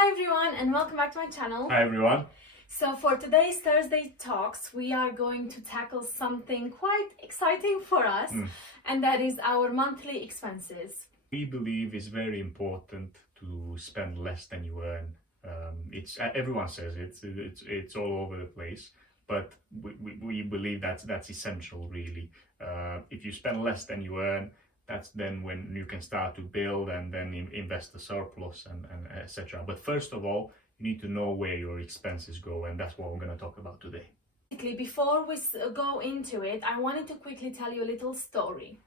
Hi everyone and welcome back to my channel. Hi everyone. So for today's Thursday Talks, we are going to tackle something quite exciting for us, and that is our monthly expenses. We believe it's very important to spend less than you earn. It's everyone says it's all over the place, but we believe that's essential really. If you spend less than you earn, that's then when you can start to build and then invest the surplus and etc. But first of all, you need to know where your expenses go, and that's what we're going to talk about today. Before we go into it, I wanted to quickly tell you a little story.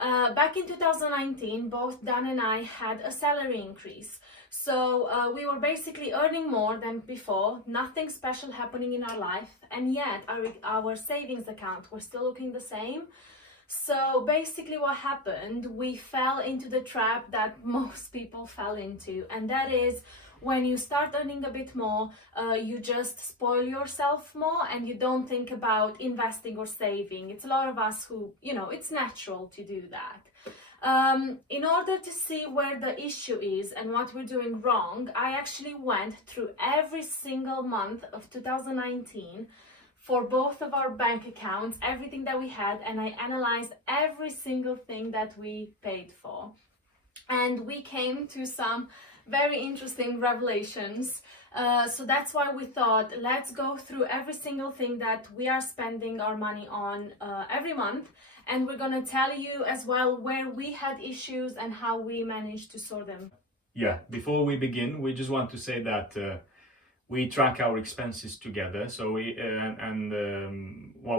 Back in 2019, both Dan and I had a salary increase. So we were basically earning more than before, nothing special happening in our life, and yet our savings account were still looking the same. So basically what happened, we fell into the trap that most people fell into, and that is when you start earning a bit more, you just spoil yourself more and you don't think about investing or saving. It's a lot of us who, it's natural to do that. In order to see where the issue is and what we're doing wrong, I actually went through every single month of 2019 for both of our bank accounts, everything that we had, and I analyzed every single thing that we paid for. And we came to some very interesting revelations. So that's why we thought, let's go through every single thing that we are spending our money on every month. And we're gonna tell you as well where we had issues and how we managed to sort them. Yeah, before we begin, we just want to say that we track our expenses together. So what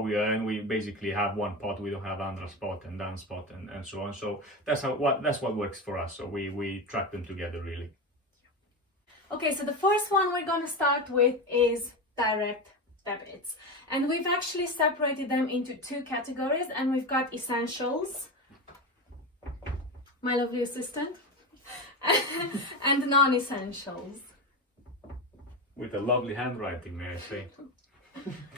we earn, we basically have one pot. We don't have Andra's pot and Dan's pot and so on. So that's what works for us. So we track them together really. Okay, so the first one we're going to start with is direct debits. And we've actually separated them into two categories, and we've got essentials, my lovely assistant, and non-essentials. With a lovely handwriting, may I say.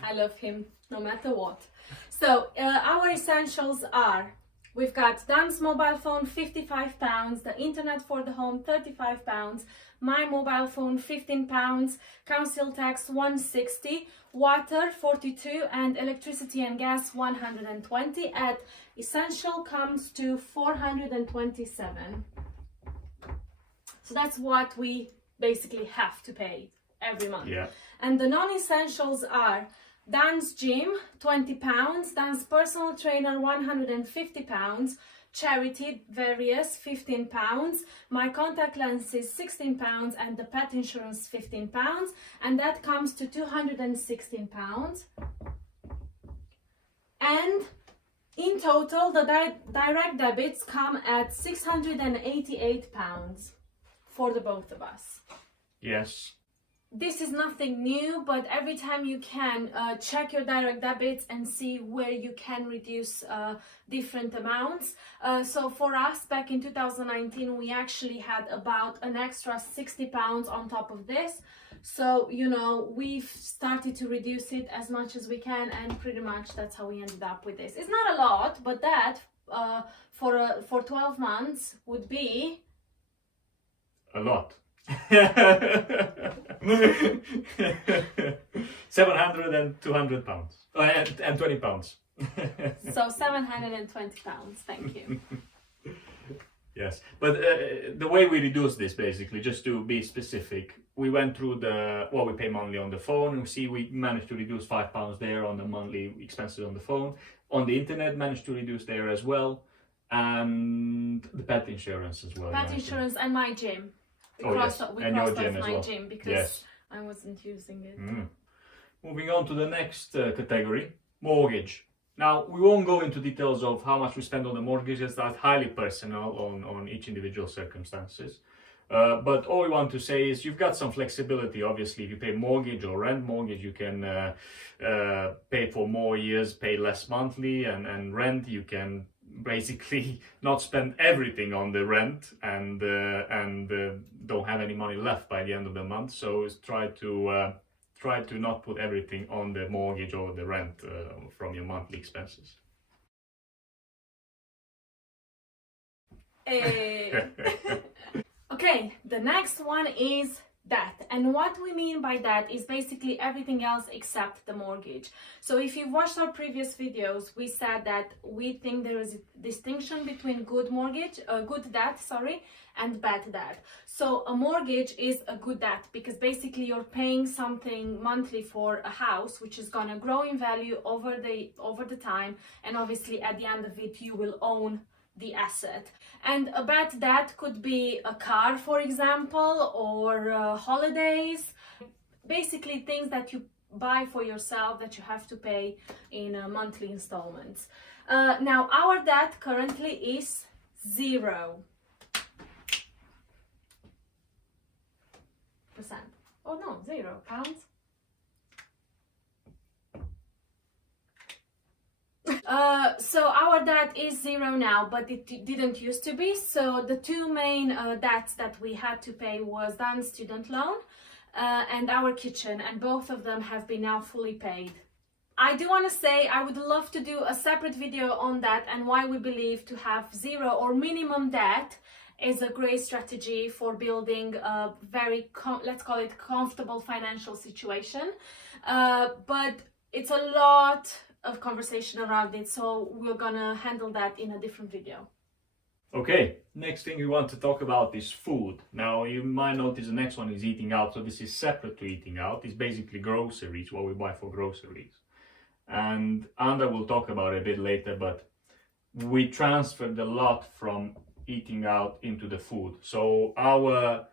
I love him no matter what. So our essentials are, we've got Dan's mobile phone, £55, the internet for the home, £35, my mobile phone, £15, council tax, £160, water, £42, and electricity and gas, £120. At essential comes to £427. So that's what we basically have to pay every month. Yeah. And the non-essentials are Dan's gym, £20, Dan's personal trainer, £150, charity, various, £15, my contact lenses, £16, and the pet insurance, £15, and that comes to £216. And in total, the direct debits come at £688 for the both of us. Yes. This is nothing new, but every time you can check your direct debits and see where you can reduce different amounts. So for us, back in 2019, we actually had about an extra £60 on top of this. So, we've started to reduce it as much as we can, and pretty much that's how we ended up with this. It's not a lot, but that for 12 months would be a lot. 700 and 200 pounds and 20 pounds. So 720 pounds. Thank you. Yes, but the way we reduce this, basically, just to be specific, we went through what we pay monthly on the phone. You see, we managed to reduce £5 there on the monthly expenses on the phone. On the internet, managed to reduce there as well, and the pet insurance as well. Pet insurance and my gym. We crossed off my gym because I wasn't using it. Moving on to the next category, mortgage. Now, we won't go into details of how much we spend on the mortgages. That's highly personal on each individual circumstances. But all we want to say is you've got some flexibility. Obviously, if you pay mortgage or rent mortgage, you can pay for more years, pay less monthly, and rent, you can basically not spend everything on the rent and don't have any money left by the end of the month. So try to not put everything on the mortgage or the rent from your monthly expenses. Okay, the next one is debt. And what we mean by that is basically everything else except the mortgage. So if you've watched our previous videos, we said that we think there is a distinction between good debt, and bad debt. So a mortgage is a good debt because basically you're paying something monthly for a house which is gonna grow in value over the time, and obviously at the end of it you will own the asset. And a bad debt could be a car, for example, or holidays, basically things that you buy for yourself that you have to pay in monthly installments. Now our debt currently is 0%. Oh no, £0. So our debt is 0 now, but it didn't used to be. So the two main debts that we had to pay was Dan's student loan and our kitchen, and both of them have been now fully paid. I do want to say I would love to do a separate video on that and why we believe to have 0 or minimum debt is a great strategy for building a very, let's call it, comfortable financial situation. But it's a lot of conversation around it, so we're gonna handle that in a different video. Okay, next thing we want to talk about is food. Now you might notice the next one is eating out, so this is separate to eating out. It's basically groceries, what we buy for groceries. And Andra will talk about it a bit later, but we transferred a lot from eating out into the food. So our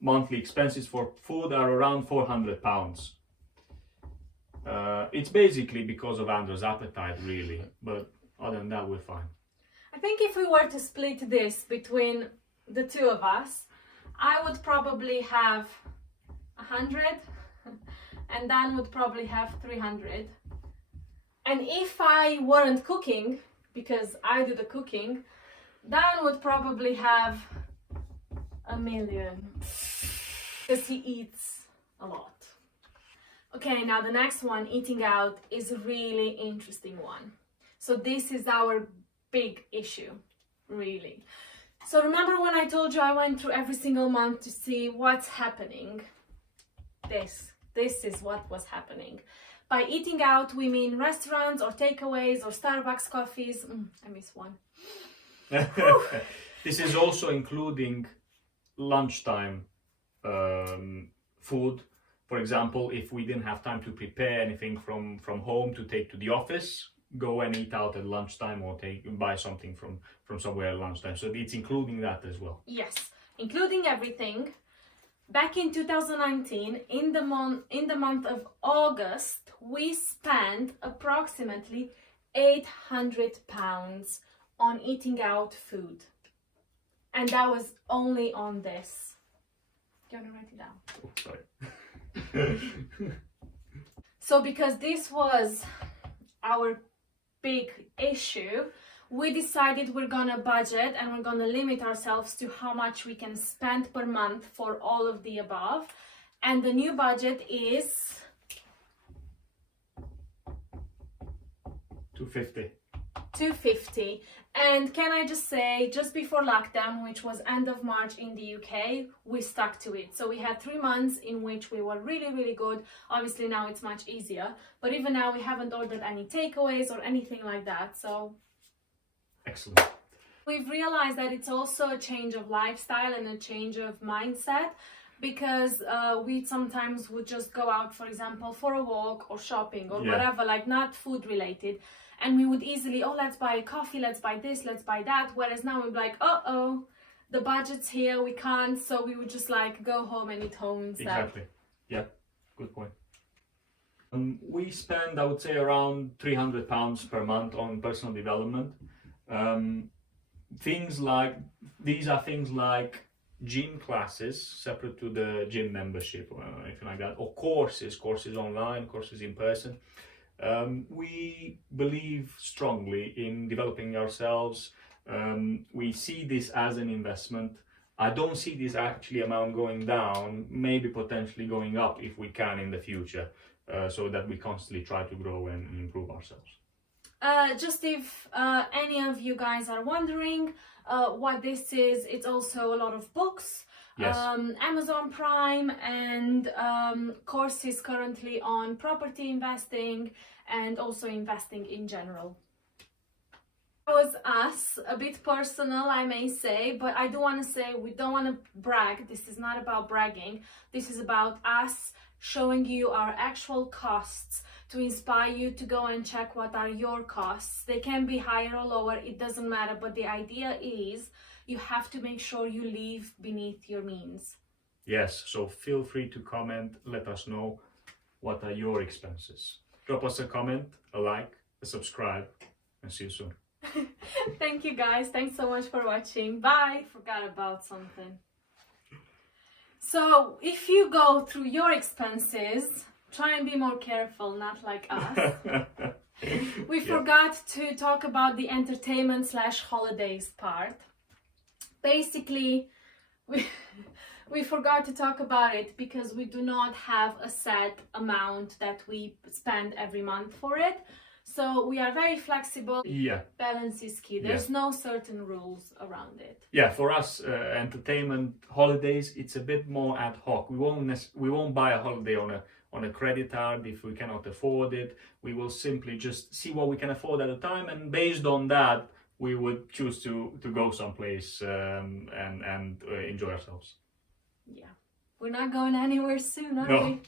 monthly expenses for food are around £400. It's basically because of Andra's appetite, really, but other than that, we're fine. I think if we were to split this between the two of us, I would probably have 100 and Dan would probably have 300. And if I weren't cooking, because I do the cooking, Dan would probably have 1,000,000 because he eats a lot. Okay, now the next one, eating out, is a really interesting one. So this is our big issue, really. So remember when I told you I went through every single month to see what's happening? This is what was happening. By eating out, we mean restaurants or takeaways or Starbucks coffees. I miss one. This is also including lunchtime food. For example, if we didn't have time to prepare anything from home to take to the office, go and eat out at lunchtime or buy something from somewhere at lunchtime. So it's including that as well. Yes, including everything. Back in 2019, in the month of August, we spent approximately £800 on eating out food. And that was only on this. Do you want to write it down? Oh, sorry. So because this was our big issue, we decided we're gonna budget and we're gonna limit ourselves to how much we can spend per month for all of the above. And the new budget is £250. And can I just say, just before lockdown, which was end of March in the UK, we stuck to it. So we had 3 months in which we were really, really good. Obviously now it's much easier, but even now we haven't ordered any takeaways or anything like that. So excellent. We've realized that it's also a change of lifestyle and a change of mindset, because we sometimes would just go out, for example, for a walk or shopping or whatever, like not food related. And we would easily, oh, let's buy a coffee, let's buy this, let's buy that. Whereas now we're like, uh-oh, the budget's here, we can't. So we would just like go home and eat home instead. Exactly. Yeah, good point. We spend, I would say, around £300 per month on personal development. These are things like gym classes, separate to the gym membership or anything like that, or courses online, courses in person. We believe strongly in developing ourselves. We see this as an investment. I don't see this actually amount going down, maybe potentially going up if we can in the future, so that we constantly try to grow and improve ourselves. Just if any of you guys are wondering what this is, it's also a lot of books. Yes. Amazon Prime, and courses currently on property investing and also investing in general. That was us, a bit personal, I may say, but I do want to say we don't want to brag. This is not about bragging. This is about us showing you our actual costs to inspire you to go and check what are your costs. They can be higher or lower, it doesn't matter, but the idea is you have to make sure you live beneath your means. Yes, so feel free to comment, let us know what are your expenses. Drop us a comment, a like, a subscribe, and see you soon. Thank you guys, thanks so much for watching. Bye. Forgot about something. So if you go through your expenses, try and be more careful, not like us. We forgot to talk about the entertainment / holidays part. Basically, we forgot to talk about it because we do not have a set amount that we spend every month for it. So we are very flexible. Yeah. Balance is key. There's no certain rules around it. Yeah, for us, entertainment holidays, it's a bit more ad hoc. We won't buy a holiday on a credit card if we cannot afford it. We will simply just see what we can afford at the time, and based on that, we would choose to go someplace and enjoy ourselves. Yeah, we're not going anywhere soon, are No. we?